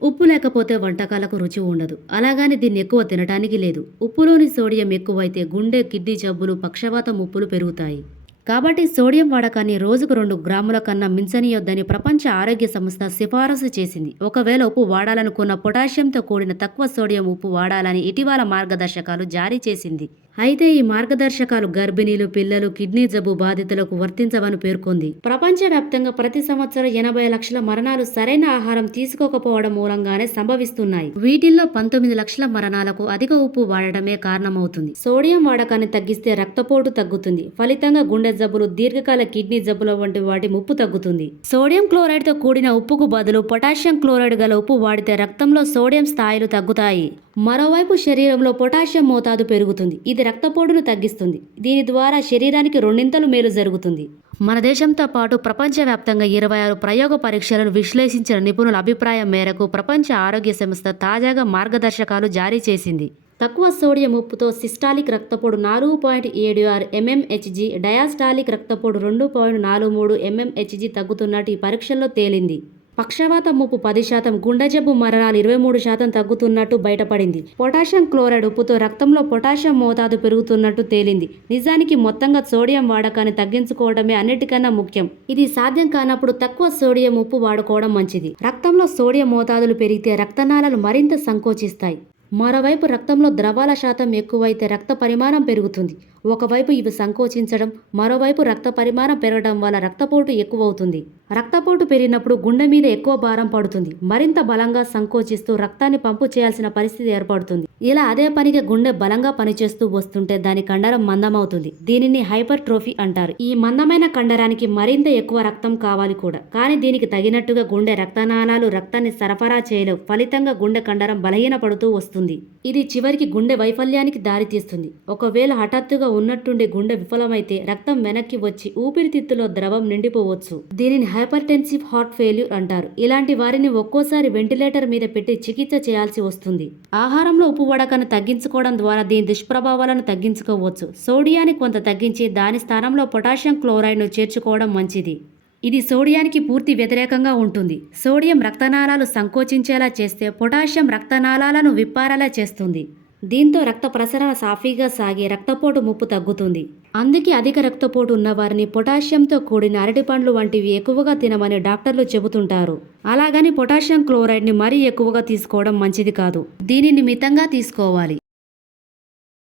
ఉప్పు లేకపోతే వంటకాలకు రుచి ఉండదు. అలాగని దీన్ని ఎక్కువ తినటానికి లేదు. ఉప్పులోని సోడియం ఎక్కువైతే గుండె, కిడ్నీ జబ్బులు, పక్షవాతం ముప్పులు పెరుగుతాయి. కాబట్టి సోడియం వాడకాన్ని రోజుకు 2 గ్రాముల కన్నా మించనీయొద్దని ప్రపంచ ఆరోగ్య సంస్థ సిఫారసు చేసింది. ఒకవేళ ఉప్పు వాడాలనుకున్న పొటాషియంతో కూడిన తక్కువ సోడియం ఉప్పు వాడాలని ఇటీవల మార్గదర్శకాలు జారీ చేసింది. అయితే ఈ మార్గదర్శకాలు గర్భిణీలు, పిల్లలు, కిడ్నీ జబ్బు బాధితులకు వర్తించవని పేర్కొంది. ప్రపంచవ్యాప్తంగా ప్రతి సంవత్సరం 80 లక్షల మరణాలు సరైన ఆహారం తీసుకోకపోవడం మూలంగానే సంభవిస్తున్నాయి. వీటిల్లో 19 లక్షల మరణాలకు అధిక ఉప్పు వాడటమే కారణమవుతుంది. సోడియం వాడకాన్ని తగ్గిస్తే రక్తపోటు తగ్గుతుంది. ఫలితంగా గుండె జబ్బులు, దీర్ఘకాల కిడ్నీ జబ్బుల వంటి వాటి ముప్పు తగ్గుతుంది. సోడియం క్లోరైడ్ తో కూడిన ఉప్పుకు బదులు పొటాషియం క్లోరైడ్ గల ఉప్పు వాడితే రక్తంలో సోడియం స్థాయిలు తగ్గుతాయి. మరోవైపు శరీరంలో పొటాషియం మోతాదు పెరుగుతుంది. ఇది రక్తపోటును తగ్గిస్తుంది. దీని ద్వారా శరీరానికి రెండింతలు మేలు జరుగుతుంది. మన దేశంతో పాటు ప్రపంచవ్యాప్తంగా 26 ప్రయోగ పరీక్షలను విశ్లేషించిన నిపుణుల అభిప్రాయం మేరకు ప్రపంచ ఆరోగ్య సంస్థ తాజాగా మార్గదర్శకాలు జారీ చేసింది. తక్కువ సోడియం ఉప్పుతో సిస్టాలిక్ రక్తపోటు 4.76 mmHg, డయాస్టాలిక్ రక్తపోటు 2.43 mmHg తగ్గుతున్నట్టు ఈ పరీక్షల్లో తేలింది. పక్షవాతం ముప్పు 10%, గుండె జబ్బు మరణాలు 23% తగ్గుతున్నట్టు బయటపడింది. పొటాషియం క్లోరైడ్ ఉప్పుతో రక్తంలో పొటాషియం మోతాదు పెరుగుతున్నట్టు తేలింది. నిజానికి మొత్తంగా సోడియం వాడకాన్ని తగ్గించుకోవడమే అన్నిటికన్నా ముఖ్యం. ఇది సాధ్యం కానప్పుడు తక్కువ సోడియం ఉప్పు వాడుకోవడం మంచిది. రక్తంలో సోడియం మోతాదులు పెరిగితే రక్తనాళాలు మరింత సంకోచిస్తాయి. మరోవైపు రక్తంలో ద్రవాల శాతం ఎక్కువైతే రక్త పరిమాణం పెరుగుతుంది. ఒకవైపు ఇవి సంకోచించడం, మరోవైపు రక్త పరిమాణం పెరగడం వల్ల రక్తపోటు ఎక్కువవుతుంది. రక్తపోటు పెరిగినప్పుడు గుండె మీద ఎక్కువ భారం పడుతుంది. మరింత బలంగా సంకోచిస్తూ రక్తాన్ని పంపు చేయాల్సిన పరిస్థితి ఏర్పడుతుంది. ఇలా అదే పనిగా గుండె బలంగా పనిచేస్తూ వస్తుంటే దాని కండరం మందమవుతుంది. దీనిని హైపర్ట్రోఫీ అంటారు. ఈ మందమైన కండరానికి మరింత ఎక్కువ రక్తం కావాలి కూడా. కానీ దీనికి తగినట్టుగా గుండె రక్తనాళాలు రక్తాన్ని సరఫరా చేయలేవు. ఫలితంగా గుండె కండరం బలహీనపడుతూ వస్తుంది. ఇది చివరికి గుండె వైఫల్యానికి దారితీస్తుంది. ఒకవేళ హఠాత్తుగా ఉన్నట్టుండి గుండె విఫలమైతే రక్తం వెనక్కి వచ్చి ఊపిరితిత్తులో ద్రవం నిండిపోవచ్చు. దీనిని హైపర్టెన్సివ్ హార్ట్ ఫెయిల్యూర్ అంటారు. ఇలాంటి వారిని ఒక్కోసారి వెంటిలేటర్ మీద పెట్టి చికిత్స చేయాల్సి వస్తుంది. ఆహారంలో ఉప్పు వాడకాన్ని తగ్గించుకోవడం ద్వారా దీని దుష్ప్రభావాలను తగ్గించుకోవచ్చు. సోడియాన్ని కొంత తగ్గించి దాని స్థానంలో పొటాషియం క్లోరైడ్ను చేర్చుకోవడం మంచిది. ఇది సోడియానికి పూర్తి వ్యతిరేకంగా ఉంటుంది. సోడియం రక్తనాళాలు సంకోచించేలా చేస్తే పొటాషియం రక్తనాళాలను విప్పారేలా చేస్తుంది. దీంతో రక్త ప్రసరణ సాఫీగా సాగి రక్తపోటు ముప్పు తగ్గుతుంది. అందుకే అధిక రక్తపోటు ఉన్నవారిని పొటాషియంతో కూడిన అరటిపండ్లు వంటివి ఎక్కువగా తినమని డాక్టర్లు చెబుతుంటారు. అలాగని పొటాషియం క్లోరైడ్ని మరీ ఎక్కువగా తీసుకోవడం మంచిది కాదు. దీనిని మితంగా తీసుకోవాలి.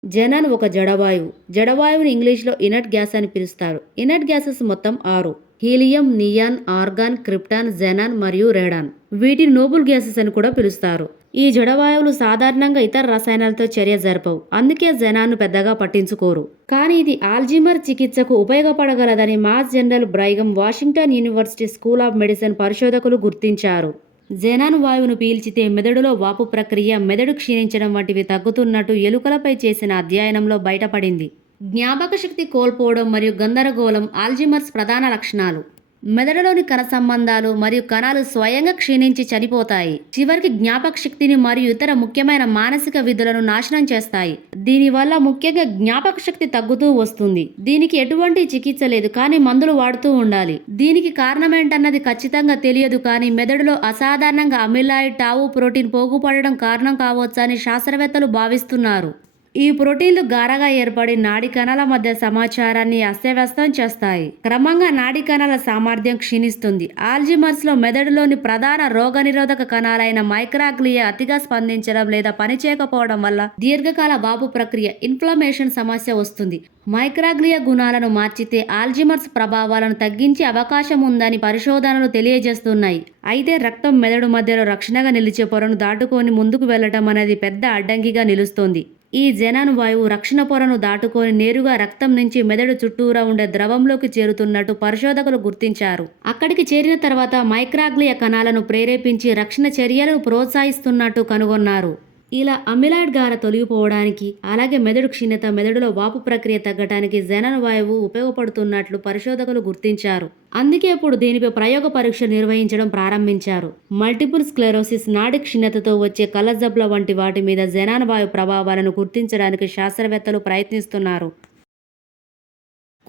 జెనాన్ ఒక జడవాయువు. జడవాయువుని ఇంగ్లీష్లో ఇనర్ట్ గ్యాస్ అని పిలుస్తారు. ఇనర్ట్ గ్యాసెస్ మొత్తం 6: helium, neon, organ, krypton, xenon మరియు రేడాన్. వీటిని నోబుల్ గ్యాసెస్ అని కూడా పిలుస్తారు. ఈ జడవాయువులు సాధారణంగా ఇతర రసాయనాలతో చర్య జరపవు. అందుకే జెనాన్ను పెద్దగా పట్టించుకోరు. కానీ ఇది ఆల్జీమర్ చికిత్సకు ఉపయోగపడగలదని Mass General Brigham Washington University School of Medicine పరిశోధకులు గుర్తించారు. జెనాన్ వాయువును పీల్చితే మెదడులో వాపు ప్రక్రియ, మెదడు క్షీణించడం వంటివి తగ్గుతున్నట్టు ఎలుకలపై చేసిన అధ్యయనంలో బయటపడింది. జ్ఞాపక శక్తి కోల్పోవడం మరియు గందరగోళం ఆల్జీమర్స్ ప్రధాన లక్షణాలు. మెదడులోని కణ సంబంధాలు మరియు కణాలు స్వయంగా క్షీణించి చనిపోతాయి. చివరికి జ్ఞాపక శక్తిని మరియు ఇతర ముఖ్యమైన మానసిక విధులను నాశనం చేస్తాయి. దీనివల్ల ముఖ్యంగా జ్ఞాపక శక్తి తగ్గుతూ వస్తుంది. దీనికి ఎటువంటి చికిత్స లేదు, కానీ మందులు వాడుతూ ఉండాలి. దీనికి కారణమేంటన్నది ఖచ్చితంగా తెలియదు, కానీ మెదడులో అసాధారణంగా అమిలాయిడ్ టావు ప్రోటీన్ పోగుపడడం కారణం కావచ్చని శాస్త్రవేత్తలు భావిస్తున్నారు. ఈ ప్రోటీన్లు గారగా ఏర్పడి నాడీ కణాల మధ్య సమాచారాన్ని అస్తవ్యస్తం చేస్తాయి. క్రమంగా నాడీ కణాల సామర్థ్యం క్షీణిస్తుంది. ఆల్జీమర్స్లో మెదడులోని ప్రధాన రోగనిరోధక కణాలైన మైక్రాగ్లియా అతిగా స్పందించడం లేదా పనిచేయకపోవడం వల్ల దీర్ఘకాల వాపు ప్రక్రియ, ఇన్ఫ్లమేషన్ సమస్య వస్తుంది. మైక్రాగ్లియా గుణాలను మార్చితే ఆల్జీమర్స్ ప్రభావాలను తగ్గించే అవకాశం ఉందని పరిశోధనలు తెలియజేస్తున్నాయి. అయితే రక్తం మెదడు మధ్యలో రక్షణగా నిలిచే పొరను దాటుకొని ముందుకు వెళ్లడం అనేది పెద్ద అడ్డంకిగా నిలుస్తోంది. ఈ జెనాన్ వాయువు రక్షణ పొరను దాటుకొని నేరుగా రక్తం నుంచి మెదడు చుట్టూరా ఉండే ద్రవంలోకి చేరుతున్నట్టు పరిశోధకులు గుర్తించారు. అక్కడికి చేరిన తర్వాత మైక్రాగ్లియా కణాలను ప్రేరేపించి రక్షణ చర్యలను ప్రోత్సహిస్తున్నట్టు కనుగొన్నారు. ఇలా అమిలాయిడ్ గార తొలగిపోవడానికి, అలాగే మెదడు క్షీణత, మెదడులో వాపు ప్రక్రియ తగ్గడానికి జెనాన్ వాయువు ఉపయోగపడుతున్నట్లు పరిశోధకులు గుర్తించారు. అందుకే ఇప్పుడు దీనిపై ప్రయోగ పరీక్ష నిర్వహించడం ప్రారంభించారు. మల్టిపుల్ స్క్లెరోసిస్, నాడి క్షీణతతో వచ్చే కళ్ళజబ్బుల వంటి వాటి మీద జెనాన్ వాయు ప్రభావాలను గుర్తించడానికి శాస్త్రవేత్తలు ప్రయత్నిస్తున్నారు.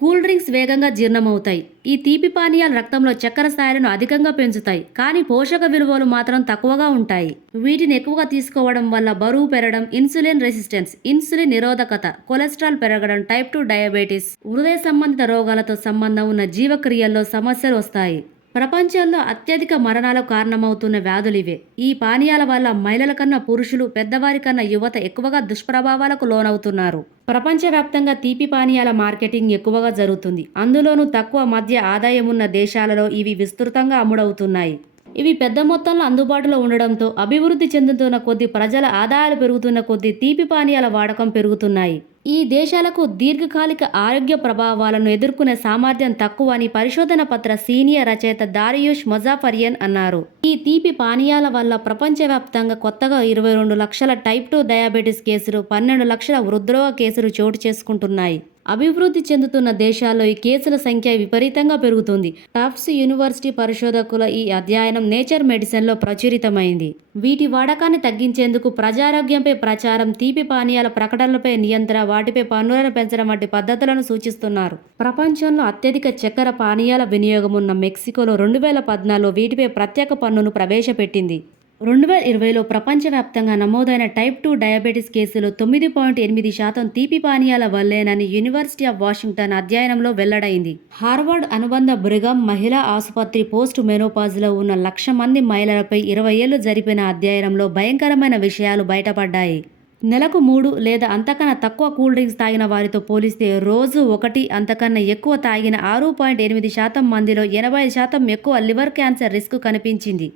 కూల్ డ్రింక్స్ వేగంగా జీర్ణమవుతాయి. ఈ తీపి పానీయాలు రక్తంలో చక్కెర స్థాయిలను అధికంగా పెంచుతాయి, కానీ పోషక విలువలు మాత్రం తక్కువగా ఉంటాయి. వీటిని ఎక్కువగా తీసుకోవడం వల్ల బరువు పెరగడం, ఇన్సులిన్ రెసిస్టెన్స్, ఇన్సులిన్ నిరోధకత, కొలెస్ట్రాల్ పెరగడం, టైప్ 2 డయాబెటీస్, హృదయ సంబంధిత రోగాలతో సంబంధం ఉన్న జీవక్రియల్లో సమస్యలు వస్తాయి. ప్రపంచంలో అత్యధిక మరణాలకు కారణమవుతున్న వ్యాధులివే. ఈ పానీయాల వల్ల మహిళల కన్నా పురుషులు, పెద్దవారి కన్నా యువత ఎక్కువగా దుష్ప్రభావాలకు లోనవుతున్నారు. ప్రపంచవ్యాప్తంగా తీపి పానీయాల మార్కెటింగ్ ఎక్కువగా జరుగుతుంది. అందులోనూ తక్కువ మధ్య ఆదాయం ఉన్న దేశాలలో ఇవి విస్తృతంగా అమ్ముడవుతున్నాయి. ఇవి పెద్ద మొత్తంలో అందుబాటులో ఉండడంతో అభివృద్ధి చెందుతున్న కొద్దీ ప్రజల ఆదాయాలు పెరుగుతున్న కొద్దీ తీపి పానీయాల వాడకం పెరుగుతున్నాయి. ఈ దేశాలకు దీర్ఘకాలిక ఆరోగ్య ప్రభావాలను ఎదుర్కొనే సామర్థ్యం తక్కువ అని పరిశోధన పత్ర సీనియర్ రచయిత దారియుష్ మొజాఫరియన్ అన్నారు. ఈ తీపి పానీయాల వల్ల ప్రపంచవ్యాప్తంగా కొత్తగా 22 లక్షల టైప్ 2 డయాబెటీస్ కేసులు, 12 లక్షల హృద్రోగ కేసులు చోటు చేసుకుంటున్నాయి. అభివృద్ధి చెందుతున్న దేశాల్లో ఈ కేసుల సంఖ్య విపరీతంగా పెరుగుతుంది. టఫ్ట్స్ యూనివర్సిటీ పరిశోధకుల ఈ అధ్యయనం నేచర్ మెడిసిన్లో ప్రచురితమైంది. వీటి వాడకాన్ని తగ్గించేందుకు ప్రజారోగ్యంపై ప్రచారం, తీపి పానీయాల ప్రకటనలపై నియంత్రణ, వాటిపై పన్నులను పెంచడం వంటి పద్ధతులను సూచిస్తున్నారు. ప్రపంచంలో అత్యధిక చక్కెర పానీయాల వినియోగం ఉన్న మెక్సికోలో 2014లో వీటిపై ప్రత్యేక పన్నును ప్రవేశపెట్టింది. 2020లో ప్రపంచవ్యాప్తంగా నమోదైన టైప్ 2 డయాబెటీస్ కేసులు 9.8% తీపి పానీయాల వల్లేనని యూనివర్సిటీ ఆఫ్ వాషింగ్టన్ అధ్యయనంలో వెల్లడైంది. హార్వర్డ్ అనుబంధ బ్రిఘమ్ మహిళా ఆసుపత్రి పోస్ట్ మెనోపాజ్లో ఉన్న 1,00,000 మంది మహిళలపై 20 ఏళ్లు జరిపిన అధ్యయనంలో భయంకరమైన విషయాలు బయటపడ్డాయి. నెలకు 3 లేదా అంతకన్నా తక్కువ కూల్ డ్రింక్స్ తాగిన వారితో పోలిస్తే రోజు 1 అంతకన్నా ఎక్కువ తాగిన 6.8% మందిలో 80% ఎక్కువ లివర్ క్యాన్సర్ రిస్క్ కనిపించింది.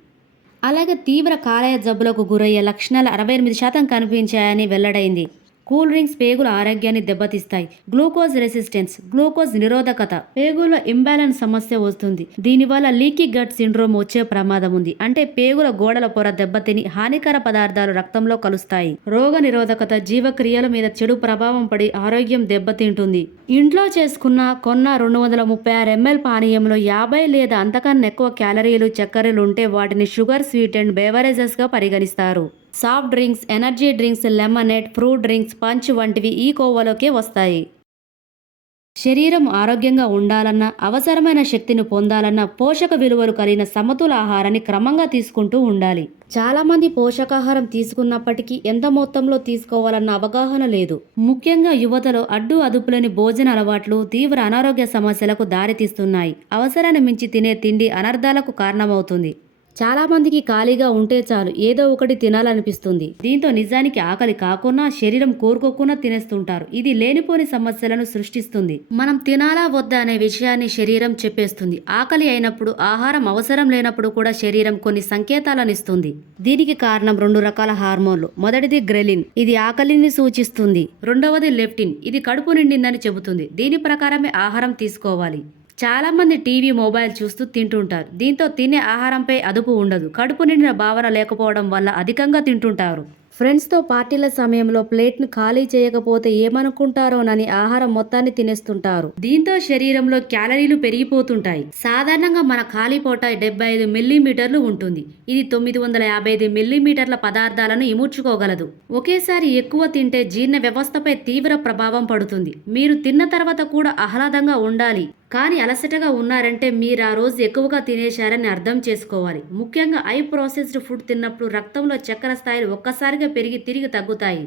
అలాగే తీవ్ర కాలేయ జబ్బులకు గురయ్యే లక్షణాలు 68% కనిపించాయని వెల్లడైంది. కూల్ డ్రింక్స్ పేగుల ఆరోగ్యాన్ని దెబ్బతీస్తాయి. గ్లూకోజ్ రెసిస్టెన్స్, గ్లూకోజ్ నిరోధకత, పేగుల ఇంబ్యాలెన్స్ సమస్య వస్తుంది. దీనివల్ల లీకీ గట్ సిండ్రోమ్ వచ్చే ప్రమాదం ఉంది. అంటే పేగుల గోడల పొర దెబ్బతిని హానికర పదార్థాలు రక్తంలో కలుస్తాయి. రోగ నిరోధకత, జీవక్రియల మీద చెడు ప్రభావం పడి ఆరోగ్యం దెబ్బతింటుంది. ఇంట్లో కొన్న 236 ml పానీయంలో 50 లేదా అంతకన్నా ఎక్కువ క్యాలరీలు, చక్కెరలు ఉంటే వాటిని షుగర్ స్వీటెండ్ బెవరేజెస్గా పరిగణిస్తారు. Soft drinks, energy drinks, lemonade, fruit drinks, punch వంటివి ఈ కోవలోకే వస్తాయి. శరీరం ఆరోగ్యంగా ఉండాలన్నా, అవసరమైన శక్తిని పొందాలన్నా పోషక విలువలు కలిగిన సమతుల ఆహారాన్ని క్రమంగా తీసుకుంటూ ఉండాలి. చాలామంది పోషకాహారం తీసుకున్నప్పటికీ ఎంత మొత్తంలో తీసుకోవాలన్న అవగాహన లేదు. ముఖ్యంగా యువతలో అదుపులేని భోజన అలవాట్లు తీవ్ర అనారోగ్య సమస్యలకు దారితీస్తున్నాయి. అవసరాన్ని మించి తినే తిండి అనర్థాలకు కారణమవుతుంది. చాలా మందికి ఖాళీగా ఉంటే చాలు ఏదో ఒకటి తినాలనిపిస్తుంది. దీంతో నిజానికి ఆకలి కాకున్నా, శరీరం కోరుకోకుండా తినేస్తుంటారు. ఇది లేనిపోని సమస్యలను సృష్టిస్తుంది. మనం తినాలా వద్దా అనే విషయాన్ని శరీరం చెప్పేస్తుంది. ఆకలి అయినప్పుడు, ఆహారం అవసరం లేనప్పుడు కూడా శరీరం కొన్ని సంకేతాలను ఇస్తుంది. దీనికి కారణం 2 రకాల హార్మోన్లు. మొదటిది గ్రెలిన్, ఇది ఆకలిని సూచిస్తుంది. రెండవది లెప్టిన్, ఇది కడుపు నిండిందని చెబుతుంది. దీని ప్రకారమే ఆహారం తీసుకోవాలి. చాలా మంది టీవీ, మొబైల్ చూస్తూ తింటుంటారు. దీంతో తినే ఆహారంపై అదుపు ఉండదు. కడుపు నిండిన భావన లేకపోవడం వల్ల అధికంగా తింటుంటారు. ఫ్రెండ్స్తో పార్టీల సమయంలో ప్లేట్ను ఖాళీ చేయకపోతే ఏమనుకుంటారోనని ఆహారం మొత్తాన్ని తినేస్తుంటారు. దీంతో శరీరంలో క్యాలరీలు పెరిగిపోతుంటాయి. సాధారణంగా మన ఖాళీ పొట్ట 75 మిల్లీమీటర్లు ఉంటుంది. ఇది 955 మిల్లీమీటర్ల పదార్థాలను ఇముడ్చుకోగలదు. ఒకేసారి ఎక్కువ తింటే జీర్ణ వ్యవస్థపై తీవ్ర ప్రభావం పడుతుంది. మీరు తిన్న తర్వాత కూడా ఆహ్లాదంగా ఉండాలి, కానీ అలసటగా ఉన్నారంటే మీరు ఆ రోజు ఎక్కువగా తినేశారని అర్థం చేసుకోవాలి. ముఖ్యంగా ప్రాసెస్డ్ ఫుడ్ తిన్నప్పుడు రక్తంలో చక్కెర స్థాయిలు ఒక్కసారిగా పెరిగి తిరిగి తగ్గుతాయి.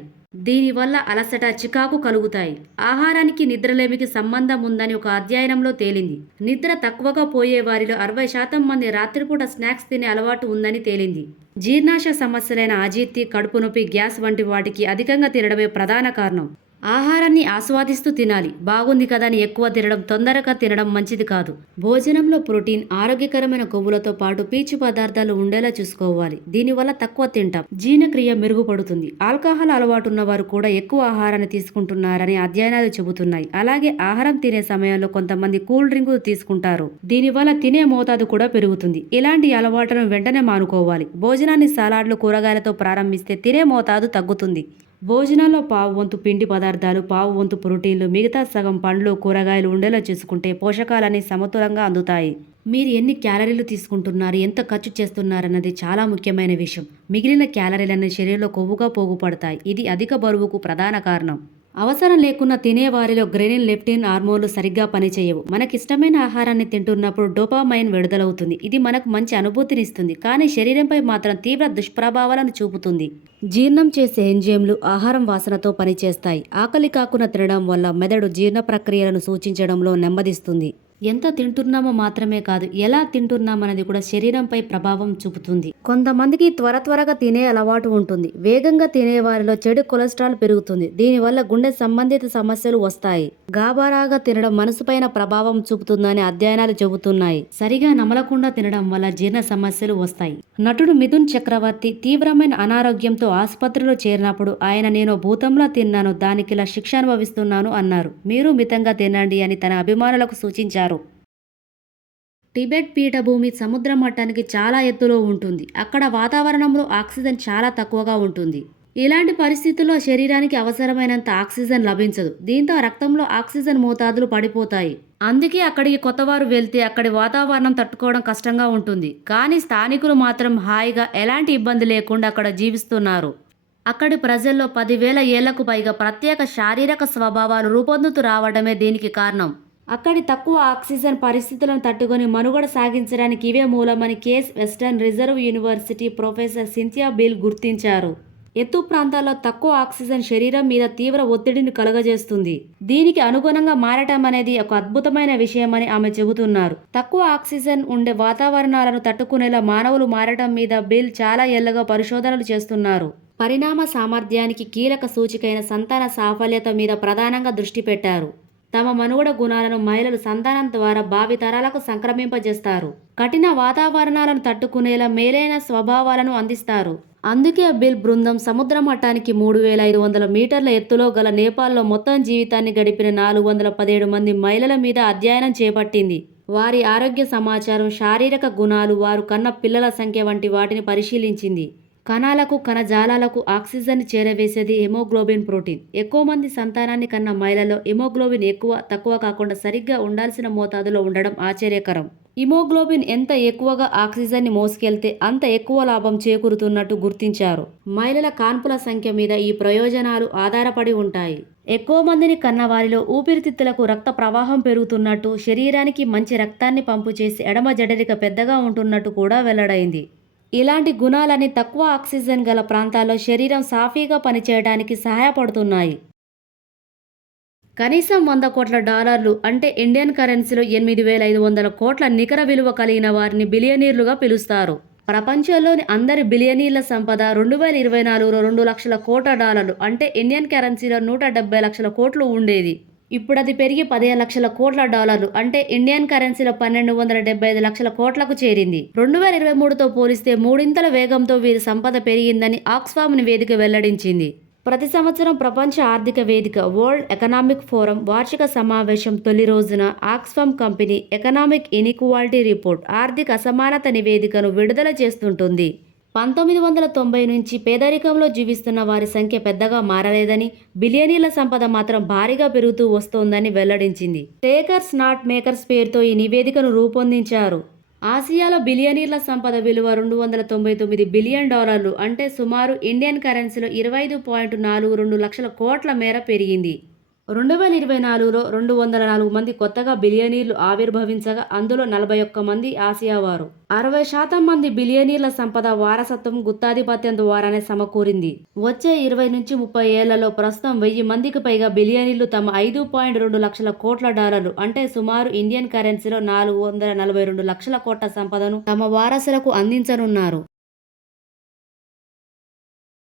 దీనివల్ల అలసట, చికాకు కలుగుతాయి. ఆహారానికి నిద్రలేమికి సంబంధం ఉందని ఒక అధ్యయనంలో తేలింది. నిద్ర తక్కువగా పోయే వారిలో 60% మంది రాత్రిపూట స్నాక్స్ తినే అలవాటు ఉందని తేలింది. జీర్ణాశయ సమస్యలైన అజీర్తి, కడుపు నొప్పి, గ్యాస్ వంటి వాటికి అధికంగా తినడమే ప్రధాన కారణం. ఆహారాన్ని ఆస్వాదిస్తూ తినాలి. బాగుంది కదా అని ఎక్కువ తినడం, తొందరగా తినడం మంచిది కాదు. భోజనంలో ప్రోటీన్, ఆరోగ్యకరమైన కొవ్వులతో పాటు పీచు పదార్థాలు ఉండేలా చూసుకోవాలి. దీనివల్ల తక్కువ తింటాం, జీర్ణక్రియ మెరుగుపడుతుంది. ఆల్కహాల్ అలవాటు ఉన్న వారు కూడా ఎక్కువ ఆహారాన్ని తీసుకుంటున్నారని అధ్యయనాలు చెబుతున్నాయి. అలాగే ఆహారం తినే సమయంలో కొంతమంది కూల్ డ్రింకులు తీసుకుంటారు. దీనివల్ల తినే మోతాదు కూడా పెరుగుతుంది. ఇలాంటి అలవాట్లను వెంటనే మానుకోవాలి. భోజనాన్ని సలాడ్లు, కూరగాయలతో ప్రారంభిస్తే తినే మోతాదు తగ్గుతుంది. భోజనంలో పావు వంతు పిండి పదార్థాలు, పావు వంతు ప్రోటీన్లు, మిగతా సగం పండ్లు, కూరగాయలు ఉండేలా చేసుకుంటే పోషకాలన్నీ సమతులంగా అందుతాయి. మీరు ఎన్ని క్యాలరీలు తీసుకుంటున్నారు, ఎంత ఖర్చు చేస్తున్నారన్నది చాలా ముఖ్యమైన విషయం. మిగిలిన క్యాలరీలన్నీ శరీరంలో కొవ్వుగా పోగుపడతాయి. ఇది అధిక బరువుకు ప్రధాన కారణం. అవసరం లేకున్నా తినేవారిలో గ్రెనిన్, లెప్టిన్ హార్మోన్లు సరిగ్గా పనిచేయవు. మనకిష్టమైన ఆహారాన్ని తింటున్నప్పుడు డోపామైన్ విడుదలవుతుంది. ఇది మనకు మంచి అనుభూతినిస్తుంది. కానీ శరీరంపై మాత్రం తీవ్ర దుష్ప్రభావాలను చూపుతుంది. జీర్ణం చేసే ఎంజైమ్లు ఆహారం వాసనతో పనిచేస్తాయి. ఆకలి కాకుండా తినడం వల్ల మెదడు జీర్ణ ప్రక్రియలను సూచించడంలో నెమ్మదిస్తుంది. ఎంత తింటున్నామో మాత్రమే కాదు, ఎలా తింటున్నామనేది కూడా శరీరంపై ప్రభావం చూపుతుంది. కొంతమందికి త్వరగా తినే అలవాటు ఉంటుంది. వేగంగా తినేవారిలో చెడు కొలెస్ట్రాల్ పెరుగుతుంది. దీనివల్ల గుండె సంబంధిత సమస్యలు వస్తాయి. గాబరాగా తినడం మనసుపైన ప్రభావం చూపుతుందని అధ్యయనాలు చెబుతున్నాయి. సరిగా నమలకుండా తినడం వల్ల జీర్ణ సమస్యలు వస్తాయి. నటుడు మిథున్ చక్రవర్తి తీవ్రమైన అనారోగ్యంతో ఆసుపత్రిలో చేరినప్పుడు ఆయన నేను భూతంలా తిన్నాను, దానికిలా శిక్ష అనుభవిస్తున్నాను అన్నారు. మీరు మితంగా తినండి అని తన అభిమానులకు సూచించారు. టిబెట్ పీఠభూమి సముద్ర మట్టానికి చాలా ఎత్తులో ఉంటుంది. అక్కడ వాతావరణంలో ఆక్సిజన్ చాలా తక్కువగా ఉంటుంది. ఇలాంటి పరిస్థితుల్లో శరీరానికి అవసరమైనంత ఆక్సిజన్ లభించదు. దీంతో రక్తంలో ఆక్సిజన్ మోతాదులు పడిపోతాయి. అందుకే అక్కడికి కొత్తవారు వెళ్తే అక్కడి వాతావరణం తట్టుకోవడం కష్టంగా ఉంటుంది. కానీ స్థానికులు మాత్రం హాయిగా ఎలాంటి ఇబ్బంది లేకుండా అక్కడ జీవిస్తున్నారు. అక్కడి ప్రజల్లో 10,000 ఏళ్లకు పైగా ప్రత్యేక శారీరక స్వభావాలు రూపొందుతూ రావడమే దీనికి కారణం. అక్కడి తక్కువ ఆక్సిజన్ పరిస్థితులను తట్టుకొని మనుగడ సాగించడానికి ఇవే మూలమని Case Western Reserve University professor Cynthia Beall గుర్తించారు. ఎత్తు ప్రాంతాల్లో తక్కువ ఆక్సిజన్ శరీరం మీద తీవ్ర ఒత్తిడిని కలుగజేస్తుంది. దీనికి అనుగుణంగా మారటం అనేది ఒక అద్భుతమైన విషయమని ఆమె చెబుతున్నారు. తక్కువ ఆక్సిజన్ ఉండే వాతావరణాలను తట్టుకునేలా మానవులు మారటం మీద బిల్ చాలా ఏళ్లుగా పరిశోధనలు చేస్తున్నారు. పరిణామ సామర్థ్యానికి కీలక సూచికైన సంతాన సాఫల్యత మీద ప్రధానంగా దృష్టి పెట్టారు. తమ మనుగడ గుణాలను మహిళలు సంతానం ద్వారా భావితరాలకు సంక్రమింపజేస్తారు. కఠిన వాతావరణాలను తట్టుకునేలా మేలైన స్వభావాలను అందిస్తారు. అందుకే బిల్ బృందం సముద్ర మట్టానికి 3,500 మీటర్ల ఎత్తులో గల నేపాల్లో మొత్తం జీవితాన్ని గడిపిన 417 మంది మహిళల మీద అధ్యయనం చేపట్టింది. వారి ఆరోగ్య సమాచారం, శారీరక గుణాలు, వారు కన్న పిల్లల సంఖ్య వంటి వాటిని పరిశీలించింది. కణాలకు, కణజాలాలకు ఆక్సిజన్ చేరవేసేది హెమోగ్లోబిన్ ప్రోటీన్. ఎక్కువ మంది సంతానాన్ని కన్న మహిళల్లో హిమోగ్లోబిన్ ఎక్కువ, తక్కువ కాకుండా సరిగ్గా ఉండాల్సిన మోతాదులో ఉండడం ఆశ్చర్యకరం. హిమోగ్లోబిన్ ఎంత ఎక్కువగా ఆక్సిజన్ని మోసుకెళ్తే అంత ఎక్కువ లాభం చేకూరుతున్నట్టు గుర్తించారు. మహిళల కాన్పుల సంఖ్య మీద ఈ ప్రయోజనాలు ఆధారపడి ఉంటాయి. ఎక్కువ మందిని కన్నవారిలో ఊపిరితిత్తులకు రక్త ప్రవాహం పెరుగుతున్నట్టు, శరీరానికి మంచి రక్తాన్ని పంపు చేసి ఎడమ జఠరిక పెద్దగా ఉంటున్నట్టు కూడా వెల్లడైంది. ఇలాంటి గుణాలని తక్కువ ఆక్సిజన్ గల ప్రాంతాల్లో శరీరం సాఫీగా పనిచేయడానికి సహాయపడుతున్నాయి. కనీసం $100 కోట్ల అంటే ఇండియన్ కరెన్సీలో 8,500 కోట్ల నికర విలువ కలిగిన వారిని బిలియనీర్లుగా పిలుస్తారు. ప్రపంచంలోని అందరి బిలియనీర్ల సంపద 2024లో $2,00,000 కోట్ల అంటే ఇండియన్ కరెన్సీలో 170 లక్షల కోట్లు ఉండేది. ఇప్పుడది పెరిగి 15 లక్షల కోట్ల అంటే ఇండియన్ కరెన్సీలో 1,275 లక్షల కోట్లకు చేరింది. 2023తో పోలిస్తే మూడింతల వేగంతో వీరి సంపద పెరిగిందని ఆక్స్ఫామ్ నివేదిక వెల్లడించింది. ప్రతి సంవత్సరం ప్రపంచ ఆర్థిక వేదిక వరల్డ్ ఎకనామిక్ ఫోరం వార్షిక సమావేశం తొలి రోజున Oxfam company economic inequality report ఆర్థిక అసమానత నివేదికను విడుదల చేస్తుంటుంది. 1990 నుంచి పేదరికంలో జీవిస్తున్న వారి సంఖ్య పెద్దగా మారలేదని, బిలియనీర్ల సంపద మాత్రం భారీగా పెరుగుతూ వస్తోందని వెల్లడించింది. టేకర్స్ నాట్ మేకర్స్ పేరుతో ఈ నివేదికను రూపొందించారు. ఆసియాలో బిలియనీర్ల సంపద విలువ $299 బిలియన్ అంటే సుమారు ఇండియన్ కరెన్సీలో 25.42 లక్షల కోట్ల మేర పెరిగింది. 2024లో 204 మంది కొత్తగా బిలియనీర్లు ఆవిర్భవించగా అందులో 41 మంది ఆసియా వారు. 60% మంది బిలియనీర్ల సంపద వారసత్వం, గుత్తాధిపత్యం ద్వారానే సమకూరింది. వచ్చే 20 నుంచి 30 ఏళ్లలో ప్రస్తుతం 1000 మందికి పైగా బిలియనీర్లు తమ $5.2 లక్షల కోట్ల అంటే సుమారు ఇండియన్ కరెన్సీలో 442 లక్షల కోట్ల సంపదను తమ వారసులకు అందించనున్నారు.